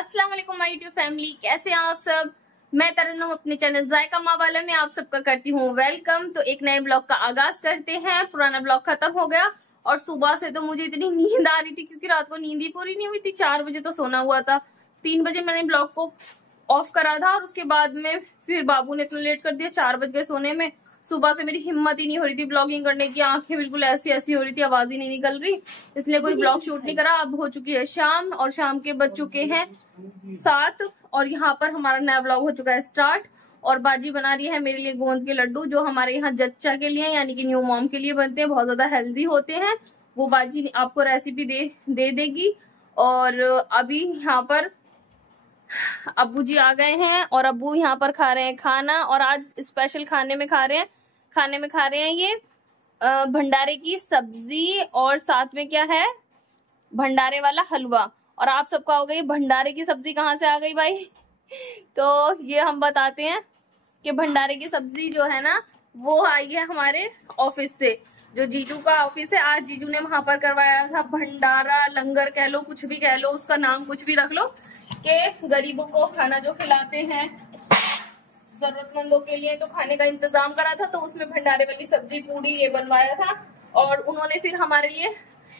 अस्सलाम वालेकुम my YouTube family, कैसे हैं आप सब। मैं तरन्नुम अपने चैनल जायका माँ वाला में आप सबका करती हूँ वेलकम। तो एक नए ब्लॉग का आगाज करते हैं। पुराना ब्लॉग खत्म हो गया और सुबह से तो मुझे इतनी नींद आ रही थी क्योंकि रात को नींद ही पूरी नहीं हुई थी। 4 बजे तो सोना हुआ था, 3 बजे मैंने ब्लॉग को ऑफ करा था और उसके बाद में फिर बाबू ने इतना लेट कर दिया, 4 बज गए सोने में। सुबह से मेरी हिम्मत ही नहीं हो रही थी ब्लॉगिंग करने की, आंखें बिल्कुल ऐसी ऐसी हो रही थी, आवाज ही नहीं निकल रही, इसलिए कोई ब्लॉग शूट नहीं करा। अब हो चुकी है शाम और शाम के बज चुके हैं 7 और यहाँ पर हमारा नया ब्लॉग हो चुका है स्टार्ट। और बाजी बना रही है मेरे लिए गोंद के लड्डू, जो हमारे यहाँ जच्चा के लिए यानी कि न्यू मॉम के लिए बनते हैं, बहुत ज्यादा हेल्दी होते हैं। वो बाजी आपको रेसिपी दे देगी। और अभी यहाँ पर अब्बू जी आ गए हैं और अब्बू यहाँ पर खा रहे हैं खाना। और आज स्पेशल खाने में खा रहे हैं ये भंडारे की सब्जी और साथ में क्या है, भंडारे वाला हलवा। और आप सबका हो गई भंडारे की सब्जी कहाँ से आ गई भाई तो ये हम बताते हैं कि भंडारे की सब्जी जो है ना वो आई है हमारे ऑफिस से, जो जीजू का ऑफिस है। आज जीजू ने वहां पर करवाया था भंडारा, लंगर कह लो, कुछ भी कह लो, उसका नाम कुछ भी रख लो, के गरीबों को खाना जो खिलाते हैं, जरूरतमंदों के लिए तो खाने का इंतजाम करा था। तो उसमें भंडारे वाली सब्जी पूरी ये बनवाया था। और उन्होंने फिर हमारे लिए,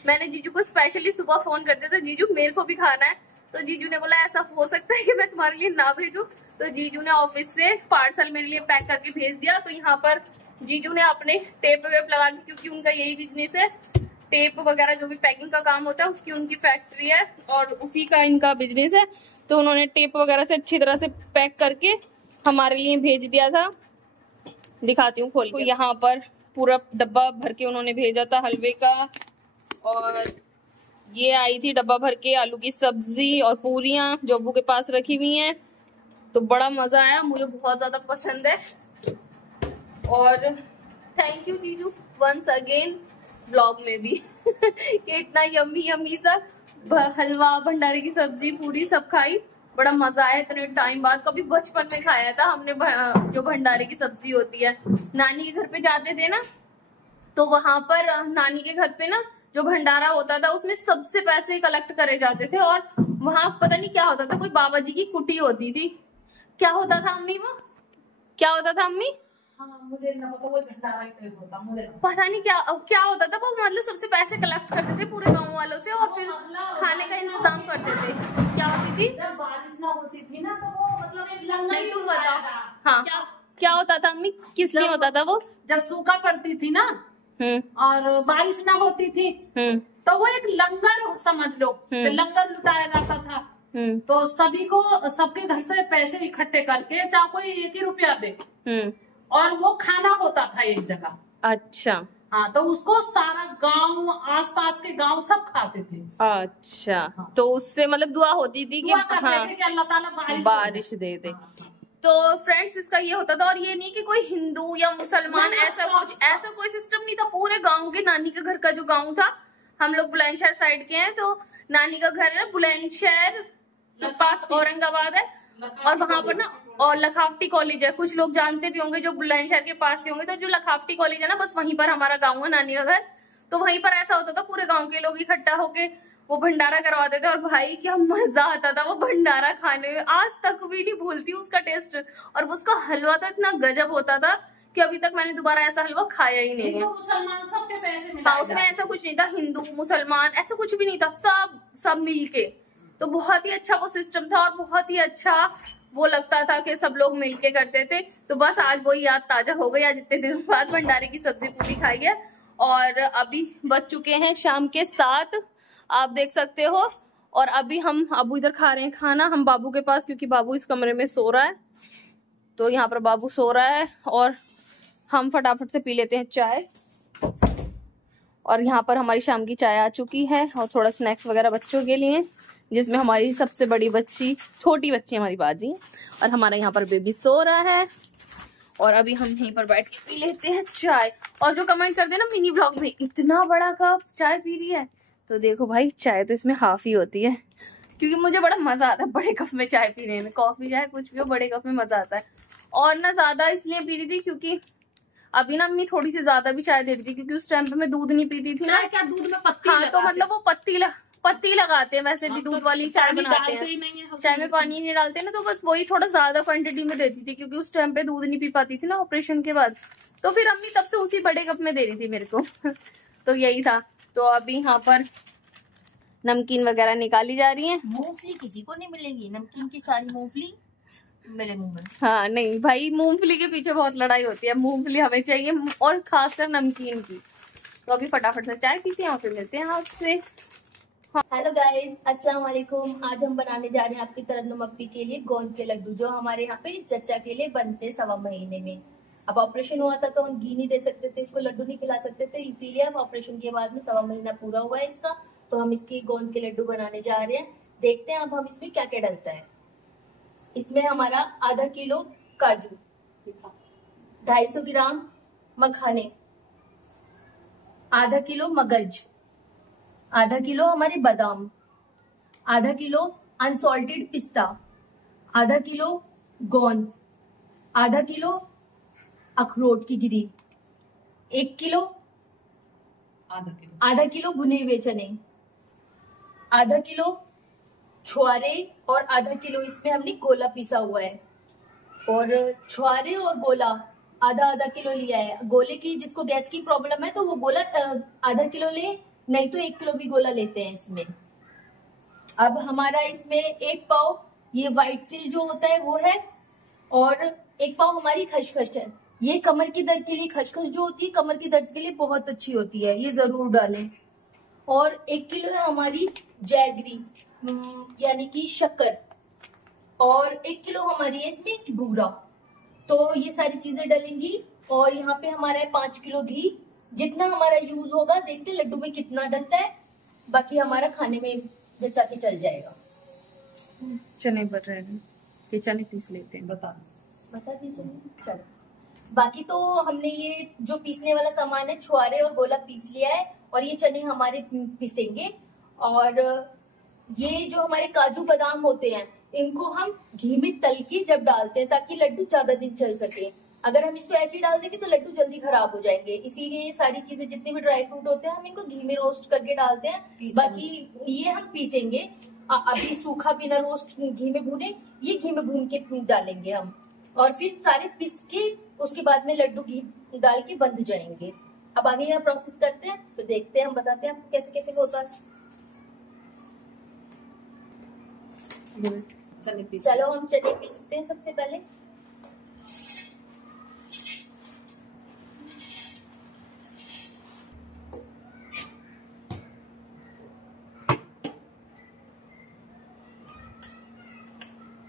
मैंने जीजू को स्पेशली सुबह फोन कर दिया था, जीजू मेरे को भी खाना है। तो जीजू ने बोला ऐसा हो सकता है कि मैं तुम्हारे लिए ना भेजूं। तो जीजू ने ऑफिस से पार्सल मेरे लिए पैक करके भेज दिया। तो यहाँ पर जीजू ने अपने टेप वेप लगा के, क्योंकि उनका यही बिजनेस है, टेप वगैरह जो भी पैकिंग का काम होता है उसकी उनकी फैक्ट्री है और उसी का इनका बिजनेस है। तो उन्होंने टेप वगैरह से अच्छी तरह से पैक करके हमारे लिए भेज दिया था। दिखाती हूँ खोल के। यहाँ पर पूरा डब्बा भर के उन्होंने भेजा था हलवे का। और ये आई थी डब्बा भर के आलू की सब्जी और पूरियां जो अब्बू के पास रखी हुई हैं। तो बड़ा मजा आया, मुझे बहुत ज्यादा पसंद है। और थैंक यू जीजू वंस अगेन ब्लॉग में भी कि इतना यम्मी यम्मी सा हलवा, भंडारे की सब्जी, पूरी सब खाई, बड़ा मजा आया। इतने टाइम बाद कभी बचपन में खाया था हमने जो भंडारे की सब्जी होती है। नानी के घर पे जाते थे ना, तो वहां पर नानी के घर पे ना जो भंडारा होता था उसमें सबसे पैसे कलेक्ट करे जाते थे। और वहां पता नहीं क्या होता था, कोई बाबा जी की कुटी होती थी। क्या होता था अम्मी, वो क्या होता था अम्मी? मुझे ना पता, वो भंडारा ही होता, मुझे पता नहीं क्या होता था। वो मतलब सबसे पैसे कलेक्ट करते थे पूरे गांव वालों से और फिर खाने का इंतजाम करते थे। क्या होती थी? जब बारिश ना होती थी ना तो वो मतलब एक लंगर। नहीं तुम बताओ। हाँ क्या होता था अम्मी, किस लिए होता था वो? जब सूखा पड़ती थी ना और बारिश ना होती थी तो वो एक लंगर समझ लो, लंगर लुटाया जाता था। तो सभी को, सबके घर से पैसे इकट्ठे करके, चाहे कोई 1 ही रुपया दे, और वो खाना होता था एक जगह। अच्छा हाँ, तो उसको सारा गांव, आसपास के गांव सब खाते थे। अच्छा हाँ। तो उससे मतलब दुआ होती थी कि अल्लाह ताला बारिश दे दे। तो फ्रेंड्स इसका ये होता था। और ये नहीं कि कोई हिंदू या मुसलमान, ऐसा कोई सिस्टम नहीं था। पूरे गांव के, नानी के घर का जो गांव था, हम लोग बुलंदशहर साइड के हैं, तो नानी का घर है बुलंदशहर के पास, औरंगाबाद है। और वहां पर ना और लखावटी कॉलेज है, कुछ लोग जानते भी होंगे जो बुलंदशहर के पास के होंगे। तो जो लखावटी कॉलेज है ना, बस वहीं पर हमारा गाँव है, नानी का घर। तो वहीं पर ऐसा होता था, पूरे गाँव के लोग इकट्ठा होके वो भंडारा करवाते थे। और भाई क्या मजा आता था वो भंडारा खाने में, आज तक भी नहीं भूलती उसका टेस्ट। और उसका हलवा तो इतना गजब होता था कि अभी तक मैंने दोबारा ऐसा हलवा खाया ही नहीं है। मुसलमान सबके पैसे मिले। हाँ, उसमें ऐसा कुछ नहीं था, हिंदू मुसलमान ऐसा कुछ भी नहीं था, सब मिलके। तो बहुत ही अच्छा वो सिस्टम था और बहुत ही अच्छा वो लगता था कि सब लोग मिलके करते थे। तो बस आज वही याद ताजा हो गई, आज इतने दिनों बाद भंडारे की सब्जी पूरी खाई है। और अभी बज चुके हैं शाम के 7, आप देख सकते हो। और अभी हम अबू इधर खा रहे हैं खाना, हम बाबू के पास, क्योंकि बाबू इस कमरे में सो रहा है। तो यहाँ पर बाबू सो रहा है और हम फटाफट से पी लेते हैं चाय। और यहाँ पर हमारी शाम की चाय आ चुकी है और थोड़ा स्नैक्स वगैरह बच्चों के लिए, जिसमें हमारी सबसे बड़ी बच्ची, छोटी बच्ची हमारी बाजी, और हमारा यहाँ पर बेबी सो रहा है। और अभी हम यहीं पर बैठ के पी लेते हैं चाय। और जो कमेंट करते हैं ना मिनी ब्लॉग में, इतना बड़ा कप चाय पी रही है, तो देखो भाई चाय तो इसमें हाफ ही होती है, क्योंकि मुझे बड़ा मजा आता है बड़े कप में चाय पीने में। कॉफी चाहे कुछ भी हो, बड़े कप में मजा आता है। और ना ज्यादा इसलिए पी रही थी क्योंकि अभी ना अम्मी थोड़ी सी ज्यादा भी चाय दे रही थी, क्योंकि उस टाइम पे मैं दूध नहीं पीती थी ना। क्या दूध में पत्ती? हाँ, तो मतलब वो पत्ती पत्ती लगाते हैं, वैसे भी दूध वाली चाय बनाते हैं, चाय में पानी नहीं डालते ना, तो बस वही थोड़ा ज्यादा क्वांटिटी में देती थी, क्योंकि उस टाइम पे दूध नहीं पी पाती थी ना ऑपरेशन के बाद, तो फिर अम्मी तब से उसी बड़े कप में दे रही थी मेरे को। तो यही था। तो अभी यहाँ पर नमकीन वगैरह निकाली जा रही है। मूंगफली किसी को नहीं मिलेगी, नमकीन की सारी मूंगफली मेरे मुंह में। हाँ नहीं भाई, मूंगफली के पीछे बहुत लड़ाई होती है, मूंगफली हमें चाहिए, और खासकर नमकीन की। तो अभी फटाफट से चाय पीते हैं और फिर मिलते हैं आपसे। हेलो गाइस, अस्सलाम वालेकुम। आज हम बनाने जा रहे हैं आपकी तरन्नुम अप्पी के लिए गोंद के लड्डू, जो हमारे यहाँ पे चचा के लिए बनते 1.25 महीने में। अब ऑपरेशन हुआ था तो हम घी नहीं दे सकते थे, इसको लड्डू नहीं खिला सकते थे, इसीलिए अब ऑपरेशन के बाद में 1.25 महीना पूरा हुआ है इसका, तो हम इसकी गोंद के लड्डू बनाने जा रहे हैं। देखते हैं अब हम इसमें क्या क्या डलता है। इसमें हमारा आधा किलो काजू, 250 ग्राम मखाने, आधा किलो मगज, आधा किलो हमारे बादाम, आधा किलो अनसॉल्टेड पिस्ता, आधा किलो गोंद, आधा किलो अखरोट की गिरी, 1 किलो, आधा किलो भुने हुए चने, आधा किलो छुआरे, और आधा किलो इसमें हमने गोला पीसा हुआ है। और छुआरे और गोला आधा आधा किलो लिया है। गोले की जिसको गैस की प्रॉब्लम है तो वो गोला आधा किलो ले, नहीं तो 1 किलो भी गोला लेते हैं इसमें। अब हमारा इसमें 1 पाव ये व्हाइट तिल जो होता है वो है, और 1 पाव हमारी खसखस है। ये कमर की दर्द के लिए, खसखस जो होती है कमर की दर्द के लिए बहुत अच्छी होती है, ये जरूर डालें। और 1 किलो है हमारी जैगरी यानी कि शक्कर, और 1 किलो हमारी है इसमें बूरा। तो ये सारी चीजें डलेंगी। और यहाँ पे हमारा है 5 किलो घी, जितना हमारा यूज होगा, देखते लड्डू में कितना डलता है, बाकी हमारा खाने में जचा के चल जाएगा। चने बन रहे हैं, ये चने पीस लेते हैं। बता दीजिए। चलो, बाकी तो हमने ये जो पीसने वाला सामान है, छुआरे और गोला पीस लिया है, और ये चने हमारे पीसेंगे। और ये जो हमारे काजू बादाम होते हैं, इनको हम घी में तल के जब डालते हैं ताकि लड्डू ज्यादा दिन चल सके। अगर हम इसको ऐसे ही डाल देंगे तो लड्डू जल्दी खराब हो जाएंगे, इसीलिए ये सारी चीजें जितने भी ड्राई फ्रूट होते हैं हम इनको घी में रोस्ट करके डालते हैं। बाकी ये हम पीसेंगे, अभी सूखा बिना रोस्ट घी में भूने, ये घी में भून के डालेंगे हम, और फिर सारे पीस के उसके बाद में लड्डू घी डाल के बंध जाएंगे। अब आगे यह प्रोसेस करते हैं, फिर देखते हैं, हम बताते हैं कैसे कैसे होता है। चलो हम चने पीसते हैं सबसे पहले।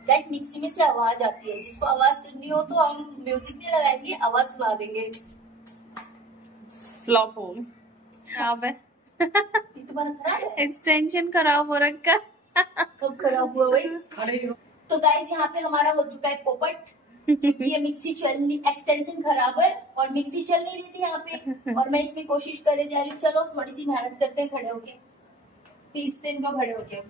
गाइस, मिक्सी में से आवाज आती है, जिसको आवाज सुननी हो तो हम म्यूजिक नहीं लगाएंगे, आवाज सुना देंगे। फ्लॉप हो खराब है। ये तुम्हारा खराब है, एक्सटेंशन खराब हो रखा। कब खराब हुआ भाई? तो गाइस, यहाँ पे हमारा हो चुका है पोपट, क्योंकि ये मिक्सी चल नहीं, एक्सटेंशन खराब है और मिक्सी चल नहीं रही थी यहाँ पे, और मैं इसमें कोशिश करे जा रही हूँ। चलो थोड़ी सी मेहनत करते हैं, खड़े होके पीसते हैं इनको, खड़े होके।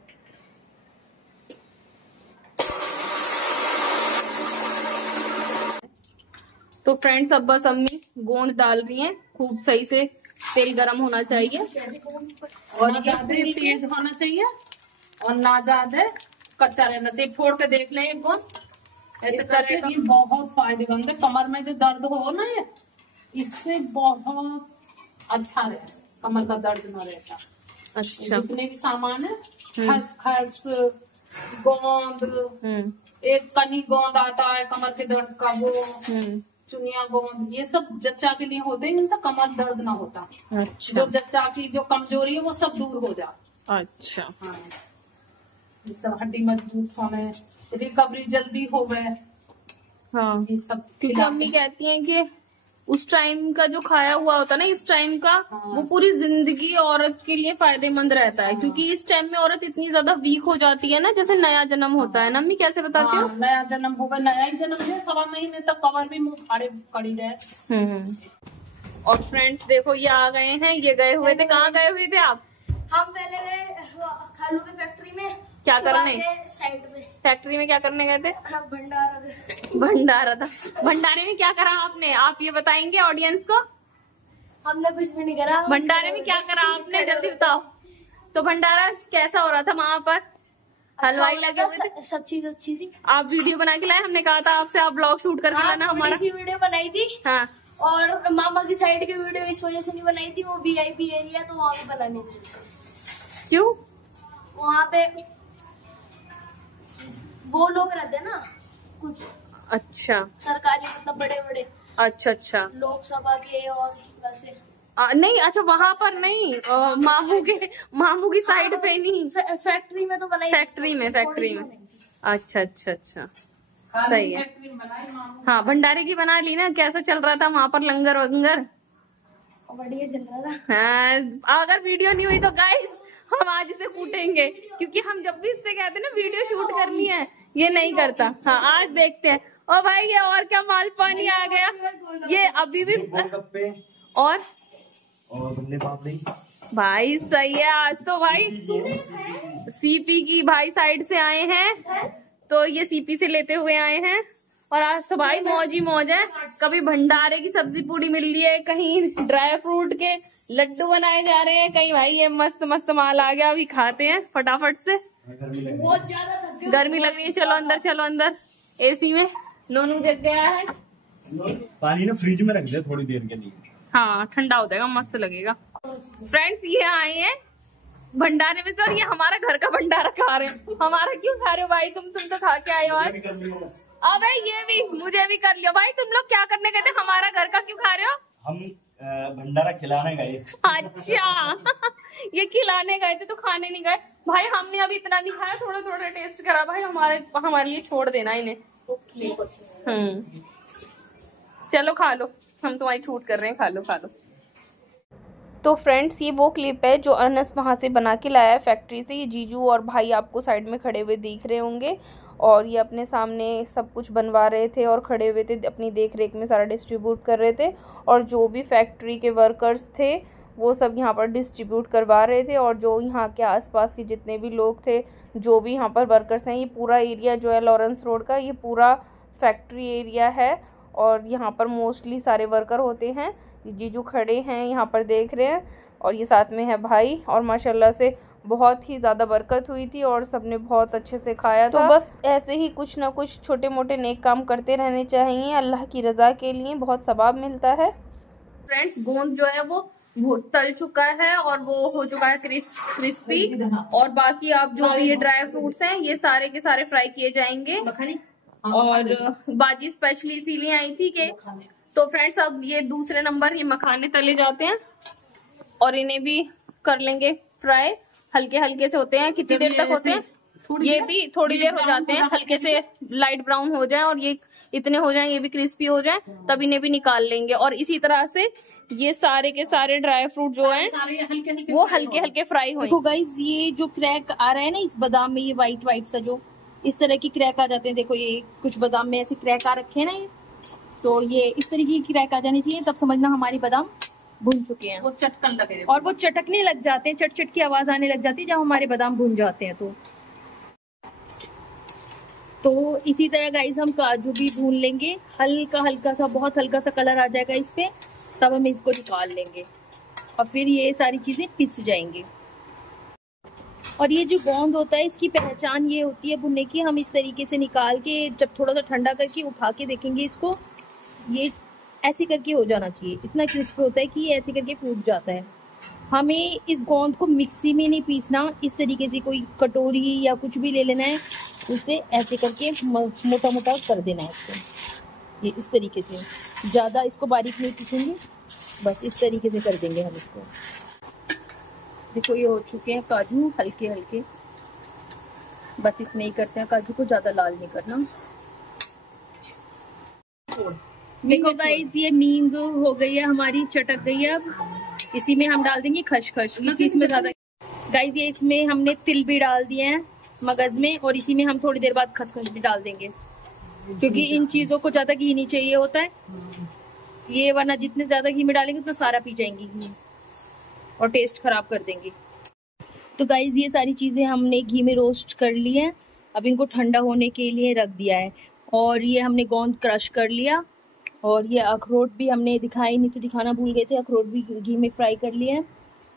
तो फ्रेंड्स, अब बस अम्मी गोंद डाल रही हैं, खूब सही से तेल गरम होना चाहिए, और ज्यादा तेज होना चाहिए और ना ज्यादा कच्चा रहना चाहिए। फोड़ के देख लें एक गोंद, ऐसे करके। ये बहुत फायदेमंद है, कमर में जो दर्द हो ना, ये इससे बहुत अच्छा रहे, कमर का दर्द न रहता। अच्छा, जितने भी सामान है, खसखस, गोंद, एक कनी गोंद आता है कमर के दर्द का, वो चुनिया गोंद, ये सब जच्चा के लिए होते हैं, इनसे कमर दर्द ना होता। अच्छा, जो जच्चा की जो कमजोरी है वो सब दूर हो जाता। अच्छा, हाँ, ये सब हड्डी मजबूत होने, रिकवरी जल्दी हो गए। हाँ, ये सब क्योंकि अम्मी कहती हैं कि उस टाइम का जो खाया हुआ होता है ना, इस टाइम का, वो पूरी जिंदगी औरत के लिए फायदेमंद रहता है। क्योंकि इस टाइम में औरत इतनी ज्यादा वीक हो जाती है ना, जैसे नया जन्म होता है ना। अम्मी कैसे बताते हो? नया जन्म होगा, नया ही जन्म है, 1.25 महीने तक कमर भी मुंह फाड़े कड़ी रहे। और फ्रेंड्स देखो, ये आ गए हैं, ये गए हुए थे, कहाँ गए हुए थे आप? हम पहले गए खालू की फैक्ट्री में। क्या करने? साइड में। फैक्ट्री में क्या करने गए थे? भंडारा था। भंडारे में क्या करा आपने? आप ये बताएंगे ऑडियंस को? हमने कुछ भी नहीं करा। भंडारे में क्या करा आपने, जल्दी बताओ। तो भंडारा कैसा हो रहा था वहाँ पर? हलवाई लगे हुए थे, सब चीज अच्छी थी। आप वीडियो बना के लाए, हमने कहा था आपसे आप ब्लॉग शूट करके लाना हमारा। वीडियो बनाई थी। हाँ। और मामा की साइड की वीडियो इस वजह से नहीं बनाई थी, वो VIP एरिया तो वहाँ पे बनानी थी। क्यों? वहाँ पे वो लोग रहते हैं ना कुछ। अच्छा। सरकारी मतलब बड़े बड़े। अच्छा। लोकसभा के और वैसे। नहीं, अच्छा वहाँ पर नहीं, मामू की साइड पे नहीं, फैक्ट्री में तो बनाई। फैक्ट्री में। अच्छा। सही है। हाँ, भंडारे की बना ली ना। कैसा चल रहा था वहाँ पर लंगर वंगर? बढ़िया चल रहा था। हाँ, अगर वीडियो नहीं हुई तो गाइस हम आज इसे कूटेंगे, क्योंकि हम जब भी इससे कहते हैं ना वीडियो शूट करनी है, ये नहीं करता। हाँ, आज देखते हैं। ओ भाई, ये और क्या माल पानी आ गया, ये अभी भी। और बंदे पापड़ी भाई सही है। आज तो भाई CP की भाई साइड से आए हैं, तो ये CP से लेते हुए आए हैं। और आज तो भाई मौज ही मौज है। कभी भंडारे की सब्जी पूड़ी मिल रही है, कहीं ड्राई फ्रूट के लड्डू बनाए जा रहे हैं, कहीं भाई ये मस्त मस्त माल आ गया। अभी खाते हैं फटाफट से, बहुत ज्यादा गर्मी लग रही है। चलो अंदर AC में नोनू जग गया है। पानी ना फ्रिज में रख दे थोड़ी देर के लिए। हाँ, ठंडा हो जाएगा, मस्त लगेगा। फ्रेंड्स, ये आए हैं भंडारे में से, और ये हमारा घर का भंडारा खा रहे हैं। हमारा क्यों खा रहे हो भाई? तुम तो खा के आए हो आज। अबे ये भी मुझे भी कर लियो भाई। तुम लोग क्या करने गए थे? हमारा घर का क्यों खा रहे हो? हम भंडारा खिलाने गए। अच्छा ये खिलाने गए थे तो खाने नहीं गए भाई। हमने अभी इतना नहीं खाया, थोड़ा टेस्ट करा भाई। हमारे लिए छोड़ देना इन्हें। चलो खा लो, हम तुम्हारी छूट कर रहे हैं, खा लो। तो फ्रेंड्स, ये वो क्लिप है जो अनस वहाँ से बना के लाया है फैक्ट्री से। ये जीजू और भाई आपको साइड में खड़े हुए दिख रहे होंगे, और ये अपने सामने सब कुछ बनवा रहे थे और खड़े हुए थे, अपनी देख रेख में सारा डिस्ट्रीब्यूट कर रहे थे। और जो भी फैक्ट्री के वर्कर्स थे वो सब यहाँ पर डिस्ट्रीब्यूट करवा रहे थे। और जो यहाँ के आसपास के जितने भी लोग थे, जो भी यहाँ पर वर्कर्स हैं, ये पूरा एरिया जो है लॉरेंस रोड का, ये पूरा फैक्ट्री एरिया है। और यहाँ पर मोस्टली सारे वर्कर होते हैं। जीजू खड़े हैं यहाँ पर देख रहे हैं, और ये साथ में है भाई। और माशाल्लाह से बहुत ही ज़्यादा बरकत हुई थी और सबने बहुत अच्छे से खाया था। तो बस ऐसे ही कुछ ना कुछ छोटे मोटे नेक काम करते रहने चाहिए, अल्लाह की रज़ा के लिए बहुत सवाब मिलता है। फ्रेंड्स, गोंद जो है वो तल चुका है और वो हो चुका है क्रिस्पी। और बाकी आप जो भी ये ड्राई फ्रूट्स हैं, ये सारे के सारे फ्राई किए जाएंगे। और बाजी स्पेशली इसीलिए आई थी कि तो फ्रेंड्स, अब ये दूसरे नंबर ये मखाने तले जाते हैं और इन्हें भी कर लेंगे फ्राई। हल्के हल्के से होते हैं। कितनी देर तक होते हैं? ये भी थोड़ी देर हो जाते हैं, हल्के से लाइट ब्राउन हो जाए और ये इतने हो जाएं, ये भी क्रिस्पी हो जाए, तब इन्हें भी निकाल लेंगे। और इसी तरह से ये सारे के सारे ड्राई फ्रूट जो हैं वो हल्के हल्के फ्राई हो। देखो गाइस, ये जो क्रैक आ रहा है ना इस बादाम में, ये वाइट वाइट सा जो इस तरह की क्रैक आ जाते हैं। देखो ये कुछ बादाम में ऐसे क्रैक आ रखे हैं ना, ये तो ये इस तरीके की क्रैक आ जानी चाहिए, तब समझना हमारी बादाम भुन चुके हैं। वो चटकन लगे और वो चटकने लग जाते हैं, चट चट की आवाज आने लग जाती है जब हमारे बादाम भुन जाते हैं। तो इसी तरह गाइस हम काजू भी भून लेंगे, हल्का हल्का सा, बहुत हल्का सा कलर आ जाएगा इस पे, तब हम इसको निकाल लेंगे और फिर ये सारी चीजें पिस जाएंगी। और ये जो गोंद होता है, इसकी पहचान ये होती है भुनने की, हम इस तरीके से निकाल के जब थोड़ा सा ठंडा करके उठा के देखेंगे इसको, ये ऐसे करके हो जाना चाहिए। इतना क्रिस्पी होता है कि ये ऐसे करके फूट जाता है। हमें इस गोंद को मिक्सी में नहीं पीसना, इस तरीके से कोई कटोरी या कुछ भी ले लेना है, उसे ऐसे करके मोटा मोटा कर देना है इसको। ये इस तरीके से, ज़्यादा इसको बारीक नहीं पीसेंगे, बस इस तरीके से कर देंगे हम इसको। देखो ये हो चुके हैं काजू हल्के हल्के, बस इतने ही करते हैं, काजू को ज़्यादा लाल नहीं करना। देखो गाइस, ये मींग हो गई है हमारी, चटक गई है। अब इसी में हम डाल देंगे खसखस, क्योंकि इसमें ज्यादा गाइस ये इसमें हमने तिल भी डाल दिए हैं मगज में, और इसी में हम थोड़ी देर बाद खसखस भी डाल देंगे, क्योंकि इन चीजों को ज्यादा घी नहीं चाहिए होता है ये, वरना जितने ज्यादा घी में डालेंगे तो सारा पी जाएंगी घी और टेस्ट खराब कर देंगे। तो गाइस ये सारी चीजें हमने घी में रोस्ट कर ली है, अब इनको ठंडा होने के लिए रख दिया है। और ये हमने गोंद क्रश कर लिया, और ये अखरोट भी हमने दिखाई नहीं तो दिखाना भूल गए थे, अखरोट भी घी में फ्राई कर लिए हैं।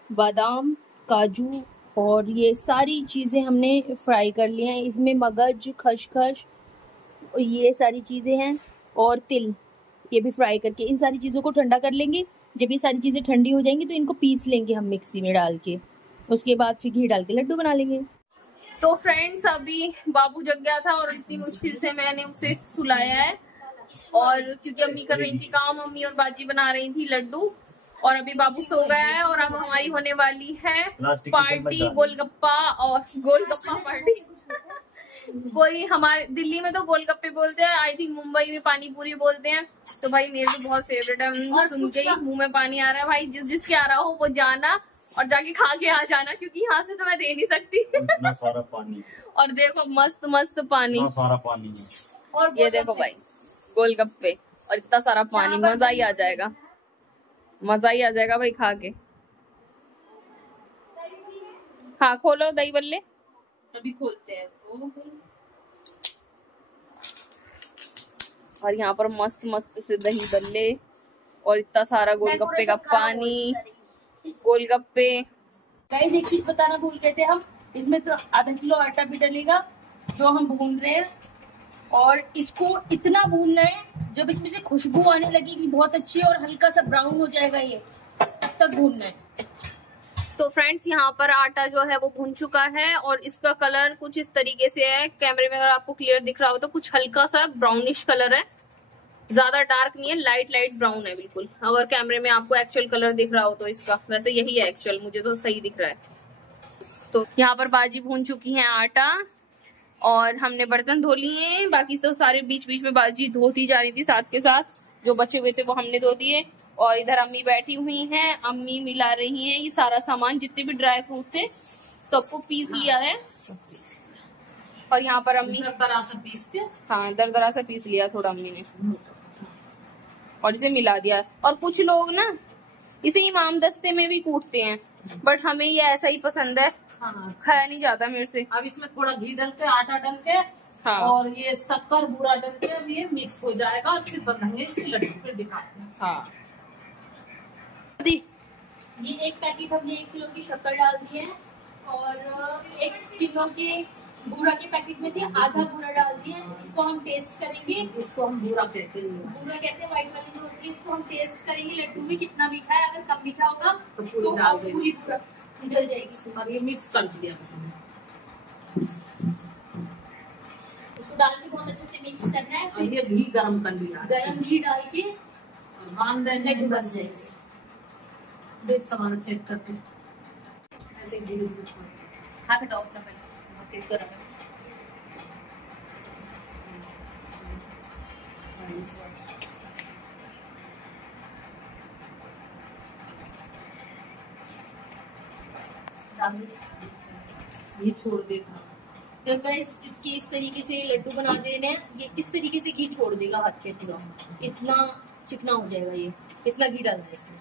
बादाम, काजू और ये सारी चीज़ें हमने फ्राई कर ली हैं। इसमें मगज, खसखस, ये सारी चीज़ें हैं और तिल, ये भी फ्राई करके इन सारी चीज़ों को ठंडा कर लेंगे। जब ये सारी चीज़ें ठंडी हो जाएंगी तो इनको पीस लेंगे हम मिक्सी में डाल के। उसके बाद फिर घी डाल के लड्डू बना लेंगे। तो फ्रेंड्स, अभी बाबू जग गया था और इतनी मुश्किल से मैंने उसे सुलाया है, और क्योंकि अम्मी कर रही थी काम, अम्मी और बाजी बना रही थी लड्डू, और अभी बाबू सो गया है। और अब हमारी होने वाली है पार्टी, गोलगप्पा और गोलगप्पा पार्टी। कोई हमारे दिल्ली में तो गोलगप्पे बोलते हैं, आई थिंक मुंबई में पानी पूरी बोलते हैं। तो भाई मेरे तो बहुत फेवरेट है, सुन के ही मुंह में पानी आ रहा है। भाई जिसके आ रहा हो वो जाना और जाके खा के आ जाना, क्योंकि यहाँ से तो मैं दे नहीं सकती। इतना सारा पानी और देखो मस्त मस्त पानी, इतना सारा पानी है। और ये देखो भाई गोलगप्पे और इतना सारा पानी, मजा ही आ जाएगा, मजा ही आ जाएगा भाई खा के। हाँ खोलो दही बल्ले, अभी खोलते हैं। और यहाँ पर मस्त मस्त से दही बल्ले और इतना सारा गोलगप्पे का पानी, गोलगप्पे। गाइस एक चीज बताना भूल गए थे हम, इसमें तो आधा किलो आटा भी डलेगा जो हम भून रहे हैं। और इसको इतना भूनना है जब इसमें से खुशबू आने लगेगी बहुत अच्छी और हल्का सा ब्राउन हो जाएगा, ये तब तक भूनना है। तो फ्रेंड्स यहाँ पर आटा जो है वो भून चुका है और इसका कलर कुछ इस तरीके से है। कैमरे में अगर आपको क्लियर दिख रहा हो तो कुछ हल्का सा ब्राउनिश कलर है, ज्यादा डार्क नहीं है, लाइट लाइट ब्राउन है बिल्कुल। अगर कैमरे में आपको एक्चुअल कलर दिख रहा हो तो इसका, वैसे यही है एक्चुअल, मुझे तो सही दिख रहा है। तो यहाँ पर बाजी भून चुकी है आटा और हमने बर्तन धो लिए हैं। बाकी तो सारे बीच बीच में बाजी धोती जा रही थी साथ के साथ, जो बचे हुए थे वो हमने धो दिए। और इधर अम्मी बैठी हुई हैं, अम्मी मिला रही हैं ये सारा सामान, जितने भी ड्राई फ्रूट थे सबको पीस लिया है। और यहाँ पर अम्मी दरदरा सा पीस के, हाँ दरदरा सा पीस लिया थोड़ा अम्मी ने और इसे मिला दिया। और कुछ लोग ना इसे इमाम दस्ते में भी कूटते हैं, बट हमें ये ऐसा ही पसंद है, खाया नहीं जाता मेरे से। अब इसमें थोड़ा घी डाल के, आटा डाल के, हाँ। और ये शक्कर बूरा डाल के अब ये मिक्स हो जाएगा और फिर बनाएंगे इसके लड्डू, फिर दिखाते हैं। हाँ ये एक पैकेट हमने 1 किलो की शक्कर डाल दी है और 1 किलो के बूरा के पैकेट में से आधा बूरा डाल दिया। इसको हम टेस्ट करेंगे, इसको हम बूरा कहते हैं। बूरा कहते हैं व्हाइट वाली जो होती है। इसको हम टेस्ट करेंगे लड्डू में कितना मीठा है, अगर कम मीठा होगा तो पूरी डाल देंगे, पूरी पूरा निकल जाएगी इसमें। और ये मिक्स कर दिया, इसको डाल के बहुत अच्छे से मिक्स करना है। और ये घी गरम कर लिया, गरम घी डाल के बांध देंगे लड्डू बन बस। जाएगा। देख सामान चेक करके ऐसे धीरे हाथ हटाओ अपना, पहले तेज गरम है। ये छोड़ देगा। तो गाइस इसके इस तरीके से लड्डू बना देने हैं। ये इस तरीके से घी छोड़ देगा हाथ पे पूरा, इतना चिकना हो जाएगा। ये इतना घी डालना है इसमें।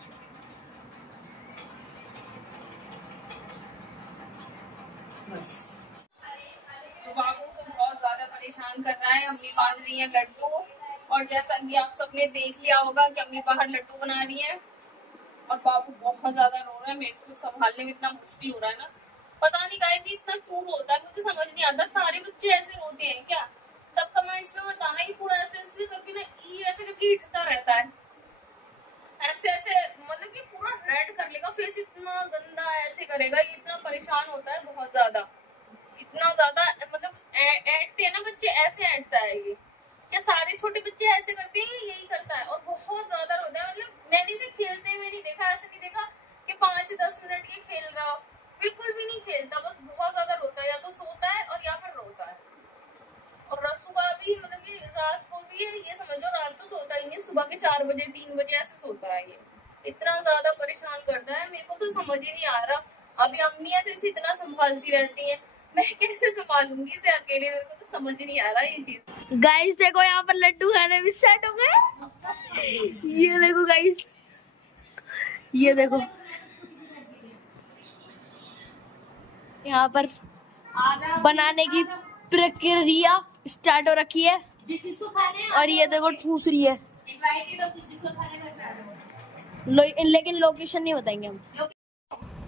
बस तो बाबू तो बहुत ज्यादा परेशान कर रहा है, अम्मी बांध रही है लड्डू। और जैसा कि आप सबने देख लिया होगा कि अम्मी बाहर लड्डू बना रही है और बाबू बहुत ज्यादा रो रहा है। मेरे को संभालने में इतना मुश्किल हो रहा है ना, पता नहीं गाइस इतना क्यों रोता है, मुझे समझ नहीं आता। सारे बच्चे ऐसे रोते हैं क्या? सब कमेंट्स में बताना। ही पूरा ऐसे ऐसे करके ना, ऐसे करके हिटता रहता है, ऐसे ऐसे, मतलब कि पूरा रेड कर लेगा फेस, इतना गंदा ऐसे करेगा। ये इतना परेशान होता है बहुत ज्यादा, इतना ज्यादा, मतलब ऐंठते हैं ना बच्चे, ऐसे ऐंठता है ये। क्या सारे छोटे बच्चे ऐसे करते हैं? यही करता है और बहुत ज्यादा रोता है। मतलब मैंने इसे खेलते हुए नहीं देखा, ऐसे नहीं देखा कि 5-10 मिनट ये खेल रहा हो, बिल्कुल भी नहीं खेलता, बस बहुत ज्यादा रोता है। या तो सोता है और या फिर रोता है। और सुबह भी, मतलब कि रात को भी ये समझ लो, रात तो सोता ही नहीं, सुबह के 4 बजे 3 बजे ऐसे सोता है। ये इतना ज्यादा परेशान करता है, मेरे को तो समझ ही नहीं आ रहा। अभी अम्मी है तो इसे इतना संभालती रहती है, मैं कैसे संभालूंगी इसे अकेले? मेरे को तो समझ ही नहीं आ रहा ये चीज। गाइस देखो यहाँ पर लड्डू खाने भी स्टार्ट हो गए। ये देखो गाइस, ये देखो यहाँ पर बनाने की प्रक्रिया स्टार्ट हो रखी है। और ये देखो ठूस रही है। लेकिन लोकेशन नहीं बताएंगे हम।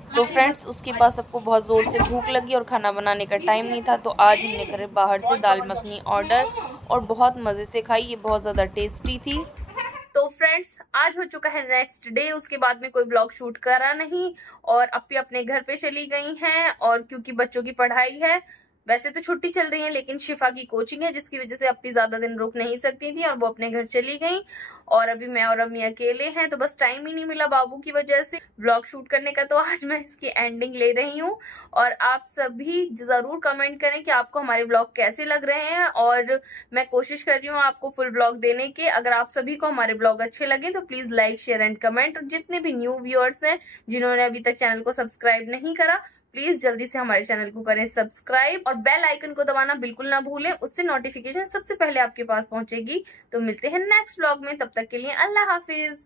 तो फ्रेंड्स उसके बाद सबको बहुत ज़ोर से भूख लगी और खाना बनाने का टाइम नहीं था, तो आज हमने करे बाहर से दाल मखनी ऑर्डर और बहुत मज़े से खाई। ये बहुत ज़्यादा टेस्टी थी। तो फ्रेंड्स आज हो चुका है नेक्स्ट डे, उसके बाद में कोई ब्लॉग शूट करा नहीं और अपने अपने घर पे चली गई हैं। और क्योंकि बच्चों की पढ़ाई है, वैसे तो छुट्टी चल रही है लेकिन शिफा की कोचिंग है जिसकी वजह से अपनी ज्यादा दिन रुक नहीं सकती थी और वो अपने घर चली गई। और अभी मैं और अम्मी अकेले हैं, तो बस टाइम ही नहीं मिला बाबू की वजह से व्लॉग शूट करने का। तो आज मैं इसकी एंडिंग ले रही हूँ और आप सभी जरूर कमेंट करें कि आपको हमारे व्लॉग कैसे लग रहे हैं। और मैं कोशिश कर रही हूँ आपको फुल व्लॉग देने के। अगर आप सभी को हमारे व्लॉग अच्छे लगे तो please like share and comment. और जितने भी न्यू व्यूअर्स हैं जिन्होंने अभी तक चैनल को सब्सक्राइब नहीं करा, प्लीज जल्दी से हमारे चैनल को करें सब्सक्राइब और बेल आइकन को दबाना बिल्कुल ना भूलें, उससे नोटिफिकेशन सबसे पहले आपके पास पहुंचेगी। तो मिलते हैं नेक्स्ट व्लॉग में, तब तक के लिए अल्लाह हाफिज।